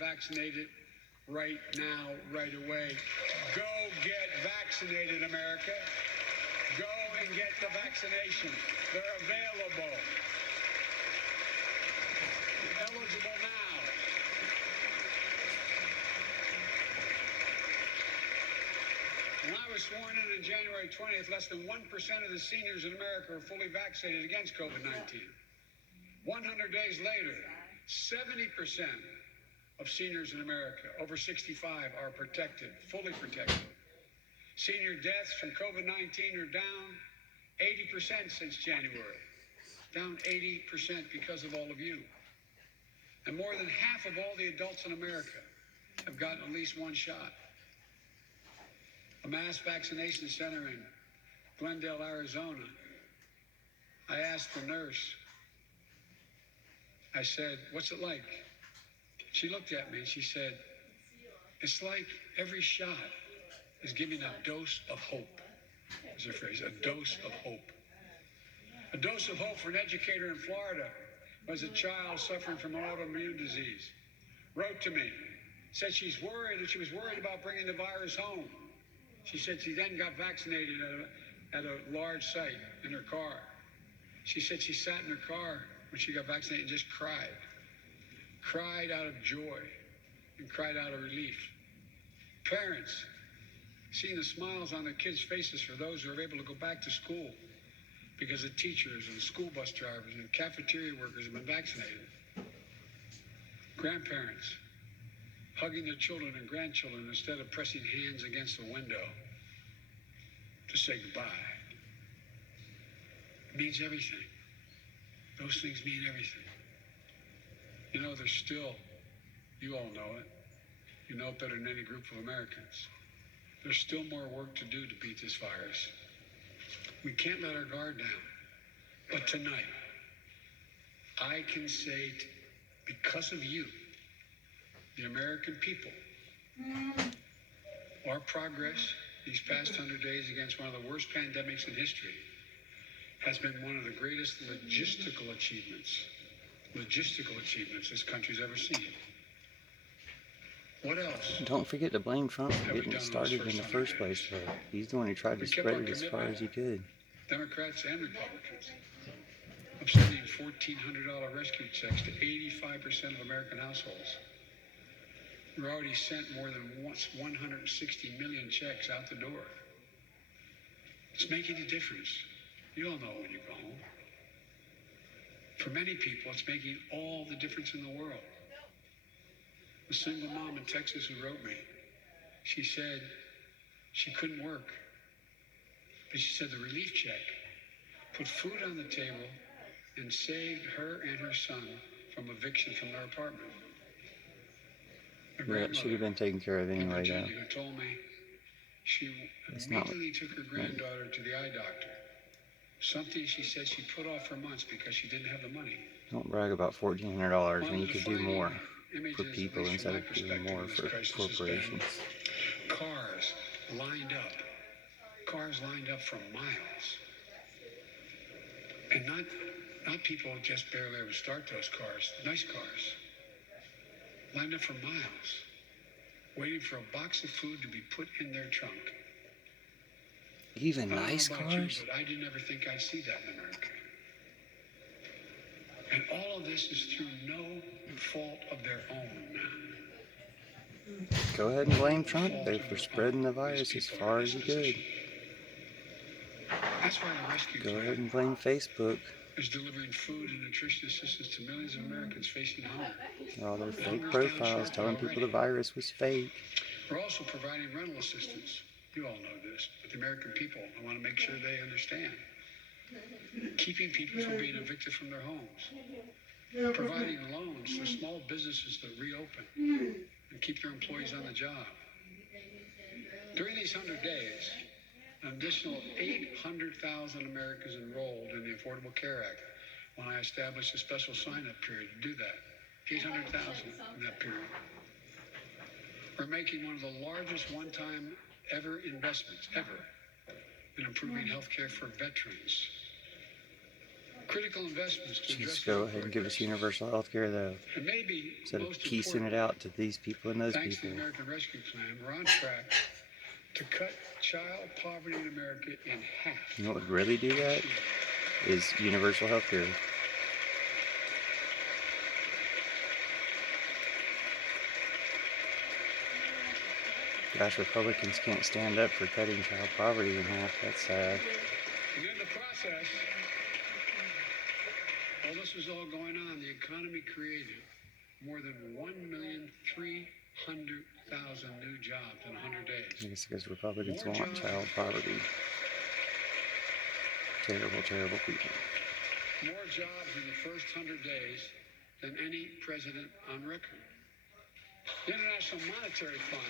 vaccinated right now, right away. Go get vaccinated, America. Go and get the vaccination. They're available. You're eligible now. When I was sworn in on January 20th, less than 1% of the seniors in America were fully vaccinated against COVID-19. 100 days later, 70% of seniors in America over 65 are protected, fully protected. Senior deaths from COVID-19 are down 80% since January. Down 80% because of all of you. And more than half of all the adults in America have gotten at least one shot. A mass vaccination center in Glendale, Arizona. I asked the nurse, I said, what's it like? She looked at me and she said, it's like every shot is giving a dose of hope, is her phrase, a dose of hope. A dose of hope for an educator in Florida who has a child suffering from an autoimmune disease. Wrote to me, said she was worried about bringing the virus home. She said she then got vaccinated at a large site in her car. She said she sat in her car when she got vaccinated and just cried. Cried out of joy and cried out of relief. Parents, seeing the smiles on their kids' faces for those who are able to go back to school because the teachers and the school bus drivers and cafeteria workers have been vaccinated. Grandparents, hugging their children and grandchildren instead of pressing hands against the window to say goodbye. It means everything. Those things mean everything. You know, there's still, you all know it, you know it better than any group of Americans. There's still more work to do to beat this virus. We can't let our guard down. But tonight, I can say, because of you, the American people, our progress these past 100 days against one of the worst pandemics in history has been one of the greatest logistical achievements this country's ever seen. What else? Don't forget to blame Trump for getting it started in the first place, though. He's the one who tried to spread it as far as he could. Democrats and Republicans. I'm sending $1,400 rescue checks to 85% of American households. We've already sent more than 160 million checks out the door. It's making a difference. You all know when you go home. For many people, it's making all the difference in the world. A single mom in Texas who wrote me, she said she couldn't work, but she said the relief check put food on the table and saved her and her son from eviction from their apartment. Yeah, it should have been taken care of anyway, though. Who told me she immediately took her granddaughter to the eye doctor. Something she said she put off for months because she didn't have the money. Don't brag about $1,400 when you could do more for people instead of doing more for corporations. Cars lined up for miles. And not people who just barely ever start those cars, nice cars. Lined up for miles, waiting for a box of food to be put in their trunk. Even nice cars? You, but I didn't ever think I'd see that in America. And all of this is through no fault of their own. Go ahead and blame Trump there for spreading the virus as far as he could. That's why the rescue Go ahead and blame Facebook. Is delivering food and nutrition assistance to millions of Americans facing hunger. All their fake profiles telling people the virus was fake. We're also providing rental assistance. You all know this, but the American people, I want to make sure they understand. Keeping people from being evicted from their homes. Providing loans for small businesses to reopen and keep their employees on the job. During these 100 days, an additional 800,000 Americans enrolled in the Affordable Care Act when I established a special sign-up period to do that. 800,000 in that period. We're making one of the largest one-time ever investments, ever, in improving health care for veterans. Critical investments to address Just go ahead and give us universal health care, though. And maybe Instead of most piecing it importantly, out to these people and those thanks to people. the American Rescue Plan, we're on track to cut child poverty in America in half. You know what would really do that? Is universal health care. Gosh, Republicans can't stand up for cutting child poverty in half. That's sad. And in the process, while this was all going on, the economy created more than 1,300,000 new jobs in 100 days. I guess because Republicans More want jobs. child poverty. Terrible, terrible people. More jobs in the first 100 days than any president on record. The International Monetary Fund